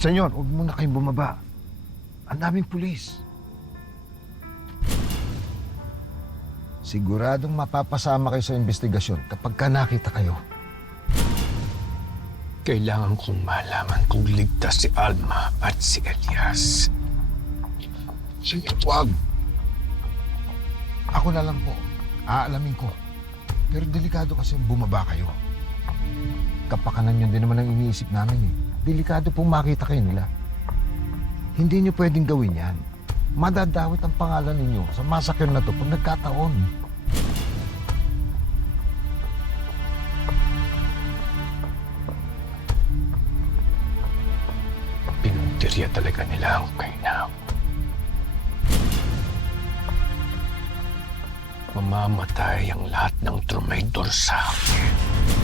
Senyor, huwag muna kayong bumaba. Ang daming pulis. Siguradong mapapasama kayo sa investigasyon kapag ka nakita kayo. Kailangan kong malaman kung ligtas si Alma at si Elias. Senyor, huwag. Ako na lang po. Aalamin ko. Pero delikado kasi bumaba kayo. Kapakanan yun din naman ang iniisip namin eh. Delikado pong makita kayo nila. Hindi nyo pwedeng gawin yan. Madadawit ang pangalan ninyo sa masakyan na to pag nagkataon. Pinuntirya talaga nila ang kainaw. Mamamatay ang lahat ng trumaydor sa akin.